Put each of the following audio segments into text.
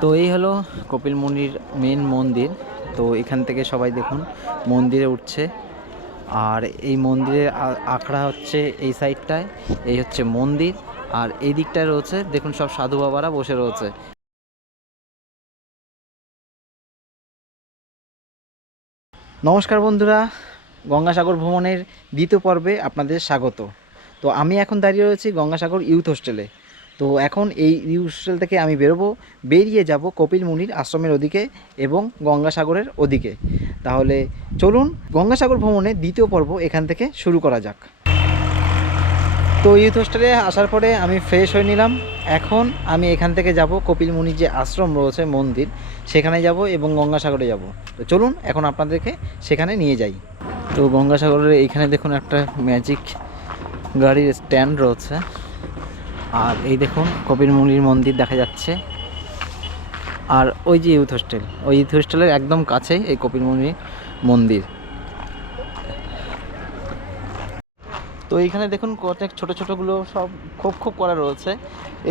তো এই হলো কপিল মুনির মেন মন্দির। তো এখান থেকে সবাই দেখুন, মন্দিরে উঠছে। আর এই মন্দিরের আখড়া হচ্ছে এই সাইডটায় এই হচ্ছে মন্দির। আর এই দিকটায় রয়েছে, দেখুন সব সাধু বাবারা বসে রয়েছে। নমস্কার বন্ধুরা, গঙ্গাসাগর ভ্রমণের দ্বিতীয় পর্বে আপনাদের স্বাগত। তো আমি এখন দাঁড়িয়ে রয়েছি গঙ্গাসাগর ইউথ হোস্টেলে। তো এখন এই হোস্টেল থেকে আমি বেরোবো। বেরিয়ে যাব কপিল মুনির আশ্রমের ওদিকে এবং গঙ্গাসাগরের ওদিকে। তাহলে চলুন গঙ্গাসাগর ভ্রমণের দ্বিতীয় পর্ব এখান থেকে শুরু করা যাক। তো ইউথ হোস্টেলে আসার পরে আমি ফ্রেশ হয়ে নিলাম। এখন আমি এখান থেকে যাব কপিল মুনির যে আশ্রম রয়েছে মন্দির, সেখানে যাব এবং গঙ্গাসাগরে যাব। তো চলুন এখন আপনাদেরকে সেখানে নিয়ে যাই। তো গঙ্গাসাগরের এইখানে দেখুন একটা ম্যাজিক গাড়ির স্ট্যান্ড রয়েছে। আর এই দেখুন কপিল মুনির মন্দির দেখা যাচ্ছে। আর ওই যে ইউথ হোস্টেল, ওই ইউথ হোস্টেলের একদম কাছেই এই কপিল মুনির মন্দির। তো এইখানে দেখুন কত ছোট ছোটগুলো সব খোপ খোপ করা রয়েছে।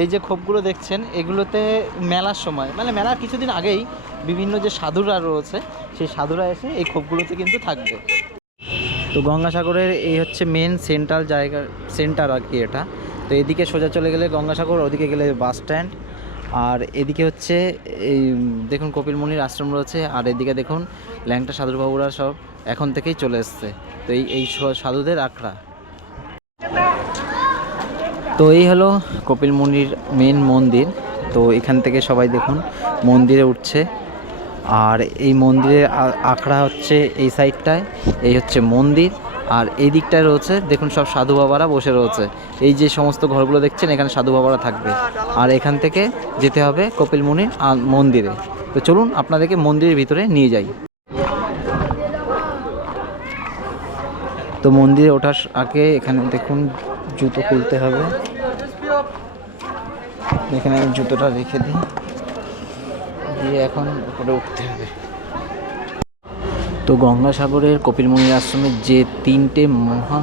এই যে খোপগুলো দেখছেন, এগুলোতে মেলার সময় মানে মেলার কিছুদিন আগেই বিভিন্ন যে সাধুরা রয়েছে, সেই সাধুরা এসে এই খোপগুলোতে কিন্তু থাকবে। তো গঙ্গাসাগরের এই হচ্ছে মেন সেন্ট্রাল জায়গা সেন্টার আর কি এটা। তো এদিকে সোজা চলে গেলে গঙ্গাসাগর, ওদিকে গেলে বাস স্ট্যান্ড। আর এদিকে হচ্ছে এই, দেখুন কপিল মুনির আশ্রম রয়েছে, আর এদিকে দেখুন ল্যাংটা সাধুবাবুরা সব এখন থেকেই চলে এসছে। তো এই এই সাধুদের আখড়া। তো এই হলো কপিল মুনির মেন মন্দির। তো এখান থেকে সবাই দেখুন মন্দিরে উঠছে। আর এই মন্দিরের আখড়া হচ্ছে এই সাইডটায় এই হচ্ছে মন্দির। আর এই দিকটায় রয়েছে, দেখুন সব সাধু বাবারা বসে রয়েছে। এই যে সমস্ত ঘরগুলো দেখছেন, এখানে সাধু বাবারা থাকবে। আর এখান থেকে যেতে হবে কপিল মুনির মন্দিরে। তো চলুন আপনাদেরকে মন্দিরের ভিতরে নিয়ে যাই। তো মন্দিরে ওঠার আগে এখানে দেখুন, জুতো খুলতে হবে। এখানে আমি জুতোটা রেখে দিই। দিয়ে এখন উপরে উঠতে হবে। তো গঙ্গাসাগরের কপিলমুনির আশ্রমের যে তিনটে মহা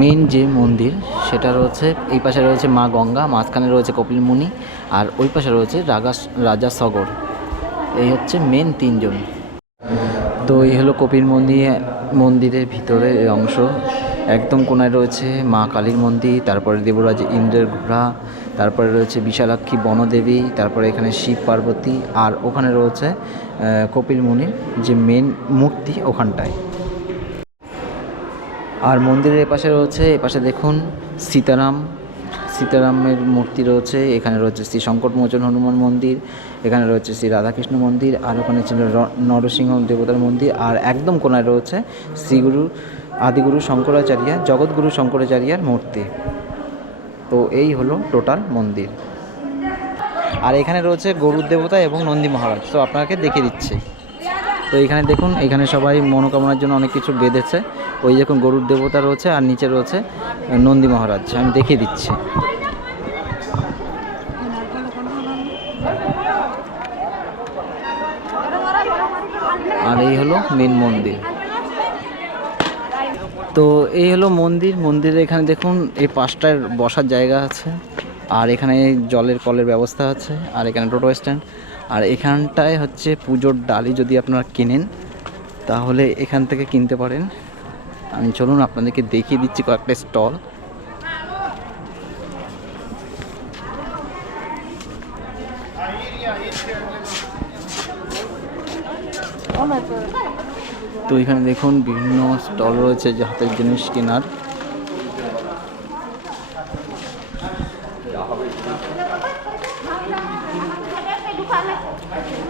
মেন যে মন্দির, সেটা রয়েছে, এই পাশে রয়েছে মা গঙ্গা, মাঝখানে রয়েছে কপিলমুনি, আর ওই পাশে রয়েছে রাগা, রাজা সগর। এই হচ্ছে মেন তিনজন। তো এই হলো কপিল মন্দির মন্দিরের ভিতরের অংশ। একদম কোনায় রয়েছে মা কালীর মন্দির, তারপরে দেবরাজ ইন্দ্রের ঘোড়া তারপরে রয়েছে বিশালাক্ষী বনদেবী, তারপরে এখানে শিব পার্বতী, আর ওখানে রয়েছে কপিল মুনির যে মেন মূর্তি ওখানটায়। আর মন্দিরের এপাশে রয়েছে, এপাশে দেখুন সীতারাম। সীতারামের মূর্তি রয়েছে, এখানে রয়েছে শ্রী সংকট মোচন হনুমান মন্দির, এখানে রয়েছে শ্রী রাধাকৃষ্ণ মন্দির, আর ওখানে ছিল নরসিংহ দেবতার মন্দির, আর একদম কোনায় রয়েছে শ্রীগুরু, আদিগুরু শঙ্করাচার্য, জগৎগুরু শঙ্করাচার্যার মূর্তি। তো এই হলো টোটাল মন্দির। আর এখানে রয়েছে গরুর দেবতা এবং নন্দী মহারাজ। তো আপনাকে দেখিয়ে দিচ্ছি। তো এখানে দেখুন, এখানে সবাই মনোকামনার জন্য অনেক কিছু বেঁধেছে। ওই দেখুন গরুর দেবতা রয়েছে আর নিচে রয়েছে নন্দী মহারাজ। আমি দেখিয়ে দিচ্ছি। আর এই হলো মেন মন্দির। তো এই হলো মন্দির, মন্দিরে এখানে দেখুন এই পাঁচটার বসার জায়গা আছে, আর এখানে জলের কলের ব্যবস্থা আছে, আর এখানে টোটো স্ট্যান্ড, আর এখানটায় হচ্ছে পুজোর ডালি যদি আপনারা কেনেন, তাহলে এখান থেকে কিনতে পারেন। আমি চলুন আপনাদেরকে দেখিয়ে দিচ্ছি কয়েকটা স্টল। তো এখানে দেখুন বিভিন্ন স্টল রয়েছে যে হাতের জিনিস কেনার।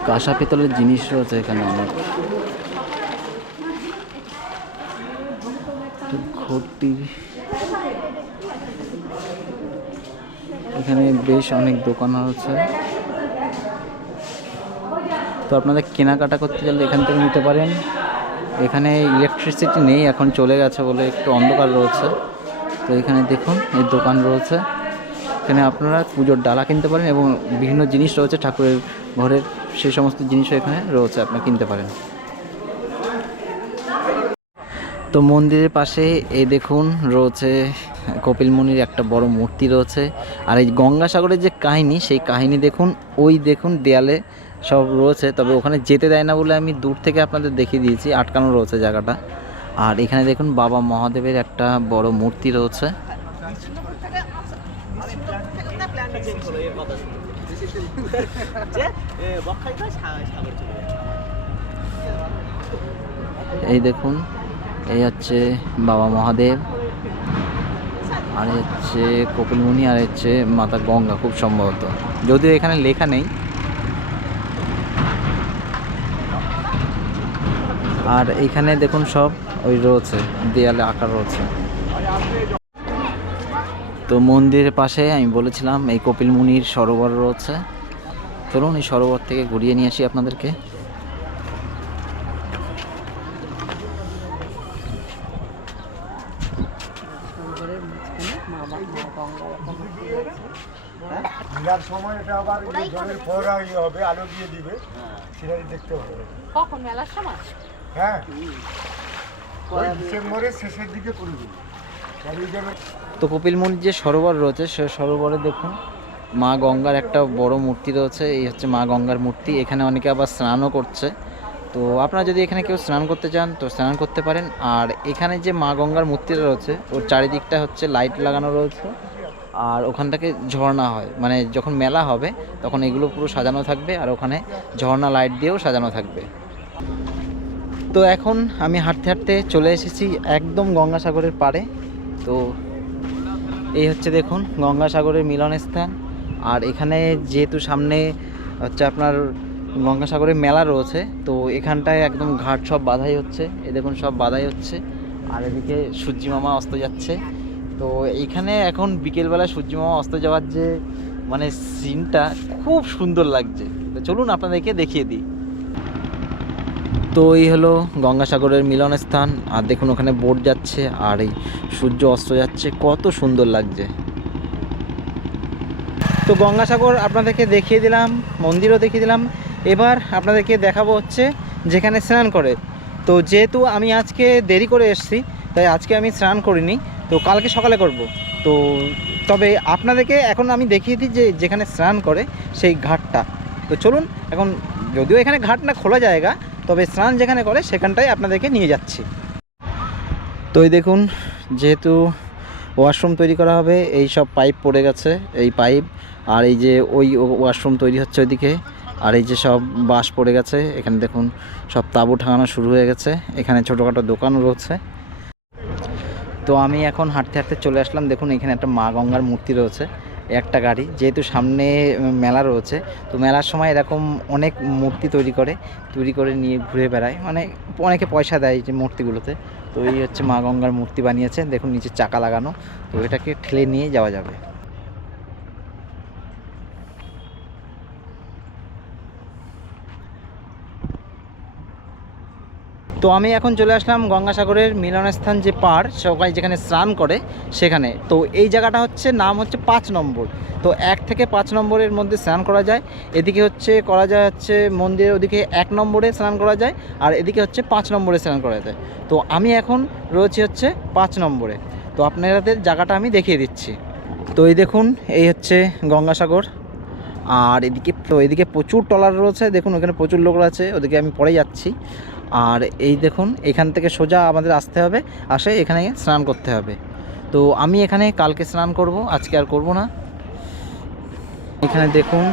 কাঁসা পিতলের জিনিস রয়েছে এখানে অনেক। এখানে বেশ অনেক দোকান আছে তো আপনাদের কেনাকাটা করতে গেলে এখান থেকে নিতে পারেন। এখানে ইলেকট্রিসিটি নেই, এখন চলে গেছে বলে একটু অন্ধকার রয়েছে। তো এখানে দেখুন, এই দোকান রয়েছে। এখানে আপনারা পুজোর ডালা কিনতে পারেন এবং বিভিন্ন জিনিস রয়েছে, ঠাকুরের ঘরের সেই সমস্ত জিনিসও এখানে রয়েছে আপনারা কিনতে পারেন। তো মন্দিরের পাশে এই দেখুন, রয়েছে কপিল মুনির একটা বড় মূর্তি রয়েছে। আর এই গঙ্গাসাগরের যে কাহিনী, সেই কাহিনী দেখুন, ওই দেখুন দেয়ালে সব রয়েছে, তবে ওখানে যেতে দেয় না বলে আমি দূর থেকে আপনাদের দেখিয়ে দিয়েছি, আটকানো রয়েছে জায়গাটা। আর এখানে দেখুন বাবা মহাদেবের একটা বড় মূর্তি রয়েছে। এই দেখুন, এই হচ্ছে বাবা মহাদেব, আর হচ্ছে কপিলমুনি, আর হচ্ছে মাতা গঙ্গা, খুব সম্ভবত। যদিও এখানে লেখা নেই আর এখানে দেখুন সব ওই রয়েছে দেয়ালে আঁকা রয়েছে। তো মন্দিরের পাশে আমি বলেছিলাম এই কপিল মুনির সরোবর রয়েছে। চলুন এই সরোবর থেকে ঘুরিয়ে নিয়ে আসি আপনাদেরকে। সময় এটা আবার জলের ফোয়ারা হবে আলো দিয়ে দিবে দেখতে হবে। কখন? মেলার সময়? হ্যাঁ। ওই ডিসেম্বরের শেষের দিকে করে দিবে। তো কপিল মুনির যে সরোবর রয়েছে সে সরোবরে দেখুন মা গঙ্গার একটা বড় মূর্তি রয়েছে এই হচ্ছে মা গঙ্গার মূর্তি। এখানে অনেকে আবার স্নানও করছে। তো আপনারা যদি এখানে কেউ স্নান করতে চান তো স্নান করতে পারেন। আর এখানে যে মা গঙ্গার মূর্তিটা রয়েছে ওর চারিদিকটা হচ্ছে লাইট লাগানো রয়েছে। আর ওখান থেকে ঝর্ণা হয়। মানে যখন মেলা হবে তখন এগুলো পুরো সাজানো থাকবে আর ওখানে ঝর্ণা লাইট দিয়েও সাজানো থাকবে। তো এখন আমি হাঁটতে হাঁটতে চলে এসেছি একদম গঙ্গাসাগরের পাড়ে। তো এই হচ্ছে দেখুন গঙ্গাসাগরের মিলনস্থান। আর এখানে যেহেতু সামনে হচ্ছে আপনার গঙ্গাসাগরের মেলা রয়েছে, তো এখানটায় একদম ঘাট সব বাধাই হচ্ছে। এ দেখুন সব বাধাই হচ্ছে। আর এদিকে সূর্যি মামা অস্ত যাচ্ছে। তো এইখানে এখন বিকেলবেলা সূর্যি মামা অস্ত যাওয়ার যে মানে সিনটা খুব সুন্দর লাগছে। চলুন আপনাদেরকে দেখিয়ে দিই। তো এই হলো গঙ্গাসাগরের মিলনস্থান। আর দেখুন ওখানে বোট যাচ্ছে, আর এই সূর্য অস্ত যাচ্ছে। কত সুন্দর লাগছে। তো গঙ্গাসাগর আপনাদেরকে দেখিয়ে দিলাম, মন্দিরও দেখিয়ে দিলাম। এবার আপনাদেরকে দেখাবো হচ্ছে যেখানে স্নান করে। তো যেহেতু আমি আজকে দেরি করে এসেছি, তাই আজকে আমি স্নান করিনি। তো কালকে সকালে করব। তো তবে আপনাদেরকে এখন আমি দেখিয়ে দিই যে যেখানে স্নান করে সেই ঘাটটা। তো চলুন, এখন যদিও এখানে ঘাট না, খোলা জায়গা তবে স্নান যেখানে করে সেখানটাই আপনাদেরকে নিয়ে যাচ্ছি। তো এই দেখুন, যেহেতু ওয়াশরুম তৈরি করা হবে, এই সব পাইপ পড়ে গেছে, এই পাইপ আর এই যে ওই ওয়াশরুম তৈরি হচ্ছে ওইদিকে, আর এই যে সব বাঁশ পড়ে গেছে, এখানে দেখুন সব তাঁবু ঠাঙানো শুরু হয়ে গেছে, এখানে ছোটোখাটো দোকানও রয়েছে। তো আমি এখন হাঁটতে হাঁটতে চলে আসলাম, দেখুন এখানে একটা মা গঙ্গার মূর্তি রয়েছে একটা গাড়ি, যেহেতু সামনে মেলা রয়েছে, তো মেলার সময় এরকম অনেক মূর্তি তৈরি করে তৈরি করে নিয়ে ঘুরে বেড়ায়। মানে অনেকে পয়সা দেয় যে মূর্তিগুলোতে, তো এই হচ্ছে মা গঙ্গার মূর্তি বানিয়েছে, দেখুন নিচে চাকা লাগানো, তো এটাকে ঠেলে নিয়ে যাওয়া যাবে। তো আমি এখন চলে আসলাম গঙ্গাসাগরের মিলনস্থান যে পার সবাই যেখানে স্নান করে সেখানে। তো এই জায়গাটা হচ্ছে, নাম হচ্ছে পাঁচ নম্বর। তো এক থেকে পাঁচ নম্বরের মধ্যে স্নান করা যায়। এদিকে হচ্ছে, করা যায় হচ্ছে মন্দিরের ওদিকে এক নম্বরে স্নান করা যায় আর এদিকে হচ্ছে পাঁচ নম্বরে স্নান করা যায়। তো আমি এখন রয়েছি হচ্ছে পাঁচ নম্বরে। তো আপনাদের জায়গাটা আমি দেখিয়ে দিচ্ছি। তো এই দেখুন, এই হচ্ছে গঙ্গাসাগর। আর এদিকে, তো এদিকে প্রচুর টলার রয়েছে। দেখুন, ওখানে প্রচুর লোক আছে। ওদিকে আমি পরে যাচ্ছি। আর এই দেখুন, এখান থেকে সোজা আমাদের আসতে হবে, আসে এখানে স্নান করতে হবে। তো আমি এখানে কালকে স্নান করব, আজকে আর করব না। এখানে দেখুন,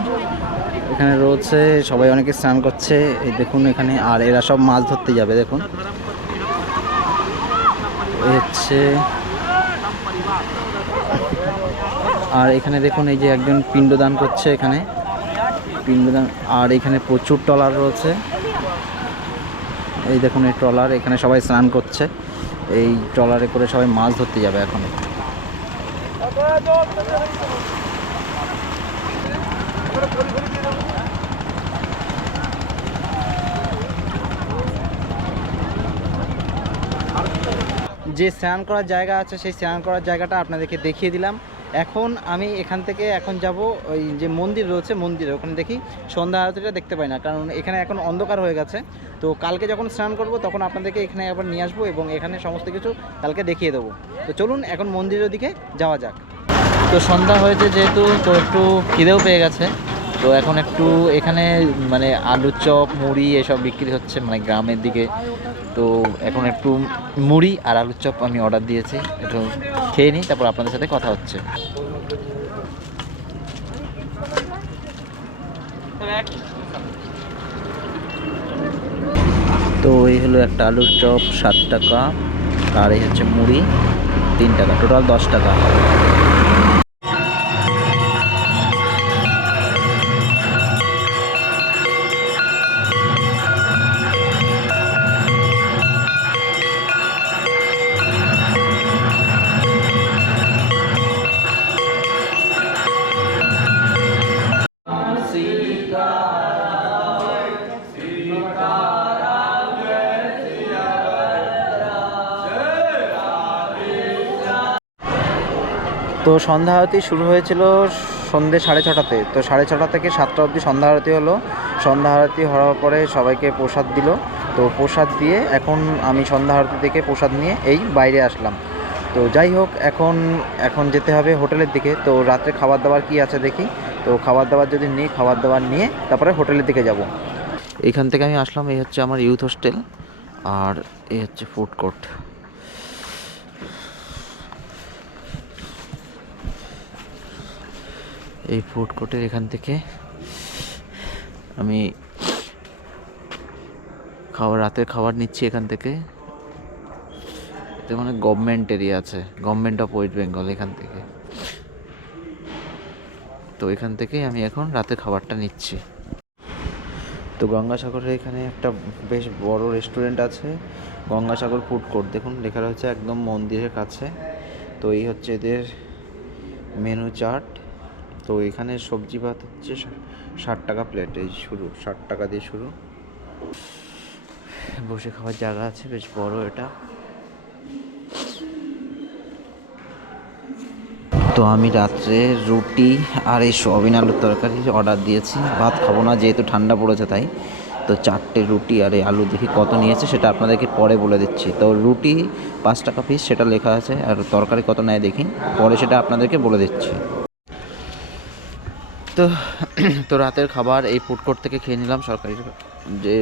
এখানে রয়েছে, সবাই অনেকে স্নান করছে। এই দেখুন এখানে, আর এরা সব মাছ ধরতে যাবে, দেখুন। হচ্ছে, আর এখানে দেখুন, এই যে একজন পিণ্ডদান করছে এখানে। পিণ্ডদান, আর এখানে প্রচুর টলার রয়েছে। এই দেখুন, এই ট্রলার, এখানে সবাই স্নান করছে। এই ট্রলারে করে সবাই মাছ ধরতে যাবে এখন। যে স্নান করার জায়গা আছে, সেই স্নান করার জায়গাটা আপনাদেরকে দেখিয়ে দিলাম। এখন আমি এখান থেকে এখন যাব, ওই যে মন্দির রয়েছে, মন্দিরে, ওখানে দেখি সন্ধ্যা আরতিটা দেখতে পাই না, কারণ এখানে এখন অন্ধকার হয়ে গেছে। তো কালকে যখন স্নান করব, তখন আপনাদেরকে এখানে আবার নিয়ে আসব এবং এখানে সমস্ত কিছু কালকে দেখিয়ে দেবো। তো চলুন এখন মন্দিরের দিকে যাওয়া যাক। তো সন্ধ্যা হয়েছে যেহেতু, তো একটু খিদেও পেয়ে গেছে। তো এখন একটু এখানে মানে আলুর চপ, মুড়ি, এসব বিক্রি হচ্ছে মানে গ্রামের দিকে। তো এখন একটু মুড়ি আর আলুর চপ আমি অর্ডার দিয়েছি, একটু খেয়ে নিই, তারপর আপনাদের সাথে কথা হচ্ছে। তো এই হলো একটা আলুর চপ, সাত টাকা, আর এই হচ্ছে মুড়ি, তিন টাকা টোটাল দশ টাকা। তো সন্ধ্যা আরতি শুরু হয়েছিল সন্ধ্যে সাড়ে ছটাতে। তো সাড়ে ছটা থেকে সাতটা অবধি সন্ধ্যা আরতি হলো। সন্ধ্যা আরতি হওয়ার পরে সবাইকে প্রসাদ দিল। তো প্রসাদ দিয়ে এখন আমি সন্ধ্যা আরতি থেকে প্রসাদ নিয়ে এই বাইরে আসলাম। তো যাই হোক, এখন এখন যেতে হবে হোটেলের দিকে। তো রাত্রে খাবার দাবার কি আছে দেখি। তো খাবার দাবার যদি নিই খাবার দাবার নিয়ে তারপরে হোটেলের দিকে যাব। এইখান থেকে আমি আসলাম, এই হচ্ছে আমার ইউথ হোস্টেল আর এই হচ্ছে ফুড কোর্ট এই ফুড কোর্টের এখান থেকে আমি খাবার রাতের খাবার নিচ্ছি এখান থেকে। মানে গভর্নমেন্ট এরিয়া আছে গভর্নমেন্ট অফ ওয়েস্ট বেঙ্গল এখান থেকে। তো এখান থেকেই আমি এখন রাতের খাবারটা নিচ্ছি। তো গঙ্গাসাগরের এখানে একটা বেশ বড় রেস্টুরেন্ট আছে, গঙ্গাসাগর ফুড কোর্ট দেখুন, লেখা রয়েছে একদম মন্দিরের কাছে। তো এই হচ্ছে এদের মেনু চার্ট তো এখানে সবজি ভাত হচ্ছে ষাট টাকা প্লেট এই শুরু, ষাট টাকা দিয়ে শুরু। বসে খাওয়ার জায়গা আছে, বেশ বড় এটা। তো আমি রাত্রে রুটি আর এই সোয়াবিন আলুর তরকারি অর্ডার দিয়েছি। ভাত খাব না, যেহেতু ঠান্ডা পড়েছে তাই। তো চারটে রুটি আর এই আলু দেখি কত নিয়েছে, সেটা আপনাদেরকে পরে বলে দিচ্ছি। তো রুটি পাঁচ টাকা পিস সেটা লেখা আছে। আর তরকারি কত নেয় দেখি। পরে সেটা আপনাদেরকে বলে দিচ্ছি। তো তো রাতের খাবার এই ফুড কোর্ট থেকে খেয়ে নিলাম, সরকারি যে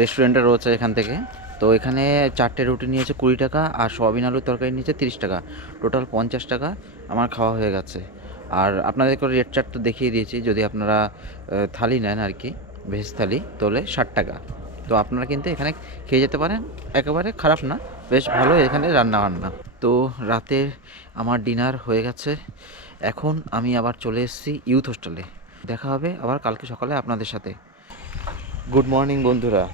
রেস্টুরেন্টটা রয়েছে এখান থেকে। তো এখানে চারটে রুটি নিয়েছে কুড়ি টাকা, আর সোয়াবিন আলুর তরকারি নিয়েছে তিরিশ টাকা। টোটাল পঞ্চাশ টাকা আমার খাওয়া হয়ে গেছে। আর আপনাদেরকে রেট চার্ট তো দেখিয়ে দিয়েছি, যদি আপনারা থালি নেন আর কি, ভেজ থালি, তাহলে ষাট টাকা। তো আপনারা কিন্তু এখানে খেয়ে যেতে পারেন, একেবারে খারাপ না, বেশ ভালো এখানে রান্না বান্না তো রাতের আমার ডিনার হয়ে গেছে। এখন আমি আবার চলে এসেছি ইউথ হোস্টেলে। দেখা হবে আবার কালকে সকালে আপনাদের সাথে। গুড মর্নিং বন্ধুরা।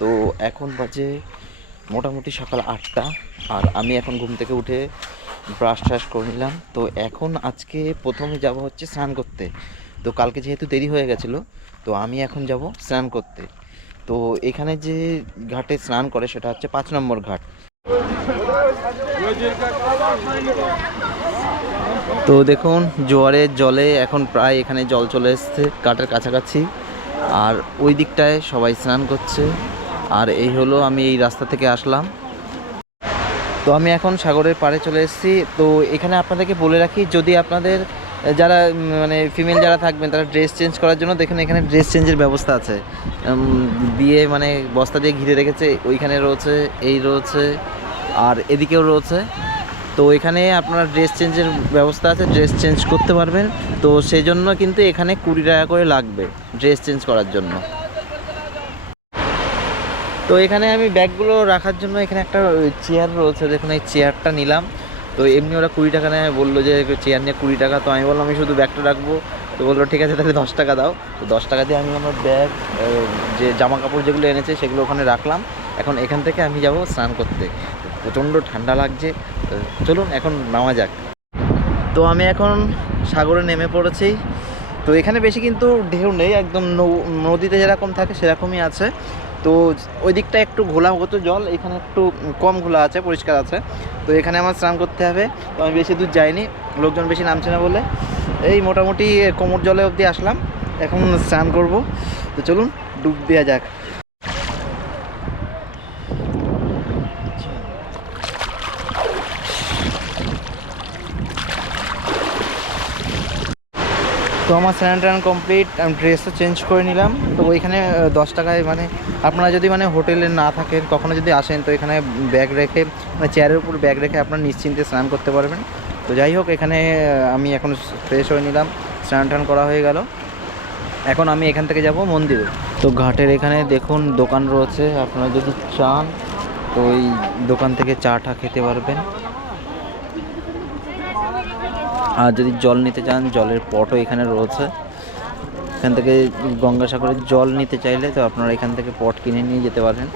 তো এখন বাজে মোটামুটি সকাল আটটা, আর আমি এখন ঘুম থেকে উঠে ব্রাশ ট্রাশ করে নিলাম। তো এখন আজকে প্রথমে যাব হচ্ছে স্নান করতে। তো কালকে যেহেতু দেরি হয়ে গেছিল, তো আমি এখন যাব স্নান করতে। তো এখানে যে ঘাটে স্নান করে সেটা হচ্ছে পাঁচ নম্বর ঘাট। তো দেখুন জোয়ারের জলে এখন প্রায় এখানে জল চলে এসছে ঘাটের কাছাকাছি। আর ওই দিকটায় সবাই স্নান করছে। আর এই হলো আমি এই রাস্তা থেকে আসলাম। তো আমি এখন সাগরের পাড়ে চলে এসেছি। তো এখানে আপনাদেরকে বলে রাখি, যদি আপনাদের, যারা মানে ফিমেল যারা থাকবেন, তারা ড্রেস চেঞ্জ করার জন্য দেখুন এখানে ড্রেস চেঞ্জের ব্যবস্থা আছে। দিয়ে মানে বস্তা দিয়ে ঘিরে রেখেছে, ওইখানে রয়েছে, এই রয়েছে, আর এদিকেও রয়েছে। তো এখানে আপনার ড্রেস চেঞ্জের ব্যবস্থা আছে ড্রেস চেঞ্জ করতে পারবেন। তো সেই জন্য কিন্তু এখানে কুড়ি টাকা করে লাগবে ড্রেস চেঞ্জ করার জন্য। তো এখানে আমি ব্যাগগুলো রাখার জন্য এখানে একটা চেয়ার রয়েছে, দেখুন এই চেয়ারটা নিলাম। তো এমনি ওরা কুড়ি টাকা নেয়, বলল যে চেয়ার নিয়ে কুড়ি টাকা, তো আমি বললাম, আমি শুধু ব্যাগটা রাখব। তো বলল, ঠিক আছে, তাহলে দশ টাকা দাও। তো দশ টাকা দিয়ে আমি আমার ব্যাগ যে জামা কাপড় যেগুলো এনেছে সেগুলো ওখানে রাখলাম। এখন এখান থেকে আমি যাব স্নান করতে। প্রচণ্ড ঠান্ডা লাগছে। চলুন এখন নামা যাক। তো আমি এখন সাগরে নেমে পড়েছি। তো এখানে বেশি কিন্তু ঢেউ নেই, একদম নদীতে যেরকম থাকে সেরকমই আছে। তো ওই দিকটা একটু ঘোলা হতো জল, এখানে একটু কম ঘোলা আছে, পরিষ্কার আছে। তো এখানে আমার স্নান করতে হবে। তো আমি বেশি দূর যাইনি, লোকজন বেশি নামছে না বলে। এই মোটামুটি কোমর জলে অবধি আসলাম, এখন স্নান করব। তো চলুন, ডুব দেওয়া যাক। তো আমার স্নান টান কমপ্লিট, আমি ড্রেসও চেঞ্জ করে নিলাম। তো ওইখানে দশ টাকায় মানে আপনারা যদি মানে হোটেলে না থাকেন, কখনো যদি আসেন, তো এখানে ব্যাগ রেখে মানে চেয়ারের উপর ব্যাগ রেখে আপনারা নিশ্চিন্তে স্নান করতে পারবেন। তো যাই হোক, এখানে আমি এখন ফ্রেশ হয়ে নিলাম, স্নান টান করা হয়ে গেল। এখন আমি এখান থেকে যাব মন্দিরে। তো ঘাটের এখানে দেখুন দোকান রয়েছে, আপনারা যদি চান, তো ওই দোকান থেকে চাটা খেতে পারবেন। আর যদি জল নিতে চান, জলের পটও এখানে রয়েছে। এখান থেকে গঙ্গাসাগরের জল নিতে চাইলে তো আপনারা এখান থেকে পট কিনে নিয়ে যেতে পারেন।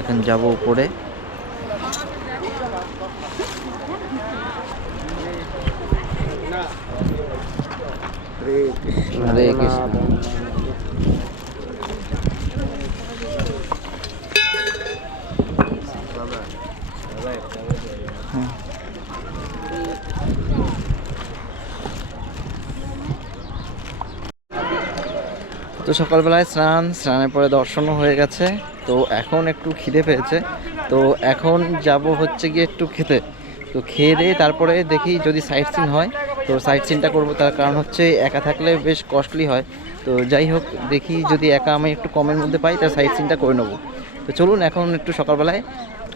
এখন যাব উপরে। হরে কৃষ্ণ। তো সকালবেলায় স্নান, স্নানের পরে দর্শনও হয়ে গেছে। তো এখন একটু খিদে পেয়েছে। তো এখন যাব হচ্ছে গিয়ে একটু খেতে। তো খেয়ে দিয়ে তারপরে দেখি যদি সাইট সিন হয়, তো সাইট সিনটা করব। তার কারণ হচ্ছে একা থাকলে বেশ কস্টলি হয়। তো যাই হোক, দেখি যদি একা আমি একটু কমের মধ্যে পাই, তার সাইট সিনটা করে নেব। তো চলুন, এখন একটু সকালবেলায়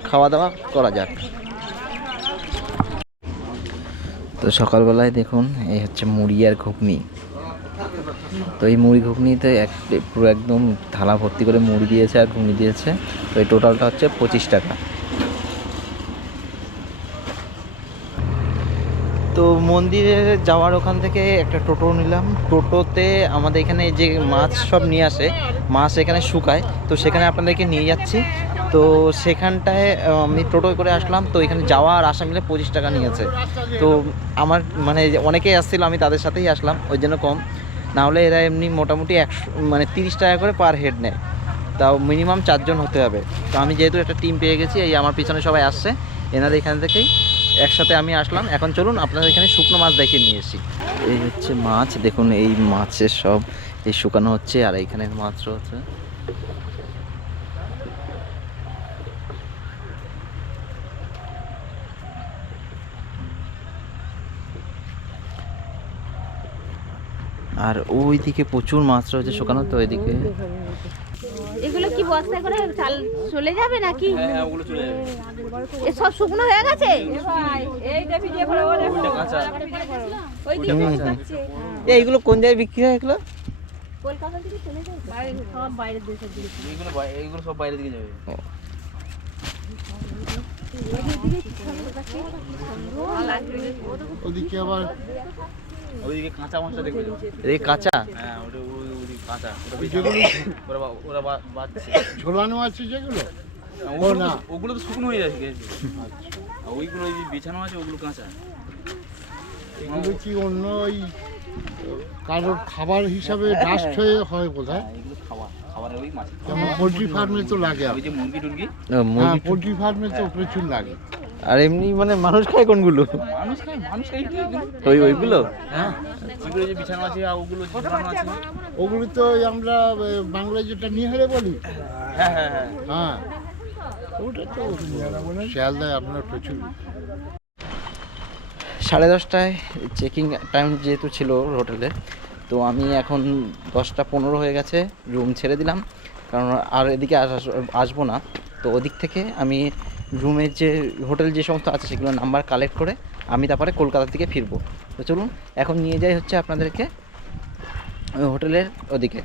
খাওয়া দাওয়া করা যাক। তো সকালবেলায় দেখুন, এই হচ্ছে মুড়ি আর ঘুগনি। তো এই মুড়ি ঘুগনিতে এক, পুরো একদম থালা ভর্তি করে মুড়ি দিয়েছে আর ঘুগনি দিয়েছে। তো এই টোটালটা হচ্ছে পঁচিশ টাকা। তো মন্দিরে যাওয়ার ওখান থেকে একটা টোটো নিলাম। টোটোতে আমাদের এখানে যে মাছ সব নিয়ে আসে, মাছ এখানে শুকায়। তো সেখানে আপনাদেরকে নিয়ে যাচ্ছি। তো সেখানটায় আমি টোটোয় করে আসলাম। তো এখানে যাওয়া আর আসা মিলে পঁচিশ টাকা নিয়েছে। তো আমার মানে অনেকেই আসছিল, আমি তাদের সাথেই আসলাম, ওই জন্য কম। না হলে এরা এমনি মোটামুটি একশো মানে তিরিশ টাকা করে পার হেড নেয়। তাও মিনিমাম চারজন হতে হবে। তো আমি যেহেতু একটা টিম পেয়ে গেছি, এই আমার পিছনে সবাই আসছে, এনাদের এখান থেকেই একসাথে আমি আসলাম। এখন চলুন, আপনাদের এখানে শুকনো মাছ দেখে নিয়ে এসি এই হচ্ছে মাছ, দেখুন এই মাছের সব, এই শুকানো হচ্ছে আর এইখানে মাছ রয়েছে। আর ওই দিকে প্রচুর মাছ রয়েছে শুকানো তো ওইদিকে। এগুলো কি বস্তায় করে চাল চলে যাবে নাকি? হ্যাঁ, সব শুকনো হয়ে গেছে। এইগুলো কোন জায়গায় বিক্রি হয় এগুলো? কলকাতা থেকে চলে যাবে? সব বাইরের দেশের দিকে। এইগুলো সব বাইরের দিকে যাবে। ওদিকে আবার ওইদিকে কাঁচা মাছটা দেখবে। এই কাঁচা? হ্যাঁ ওটা ওই ওই কাঁচা। ওরা ওরা বা- বাচ্ছে। ঝোলানো আছে যেগুলো? ওগুলো না। ওগুলো তো শুকনো হয়ে যাচ্ছে আর ওইগুলো যে বিছানো আছে ওগুলো কাঁচা। এগুলো কি অন্য ওই কারোর খাবার হিসাবে ডাস্ট হয়ে হয় হ্যাঁ খাবারের ওই মাছ পোলট্রি ফার্মে তো লাগে ওই যে মুরগি টুরগি? হ্যাঁ পোলট্রি ফার্মে তো প্রচুর লাগে। আর এমনি মানে মানুষ খায় কোনগুলো? মানুষ খায় মানুষ খায় ওই ওইগুলো? হ্যাঁ। ওইগুলো যে বিছানো আছে ওগুলো যে ঝুলানো আছে। ওগুলো তো ওই আমরা বাংলায় যেটা নিহারে বলি। হ্যাঁ হ্যাঁ হ্যাঁ। হ্যাঁ। ওটা তো শিয়ালদায় আপনার প্রচুর। সাড়ে দশটায় চেকিং টাইম যেহেতু ছিল হোটেলে তো আমি এখন দশটা পনেরো হয়ে গেছে রুম ছেড়ে দিলাম। কারণ আর এদিকে আস- আসব না। তো ওদিক থেকে আমি রুমের যে হোটেল যে সমস্ত আছে সেগুলো নাম্বার কালেক্ট করে আমি তারপরে কলকাতা থেকে ফিরবো। তো চলুন, এখন নিয়ে যাই হচ্ছে আপনাদেরকে হোটেলের ওদিকে।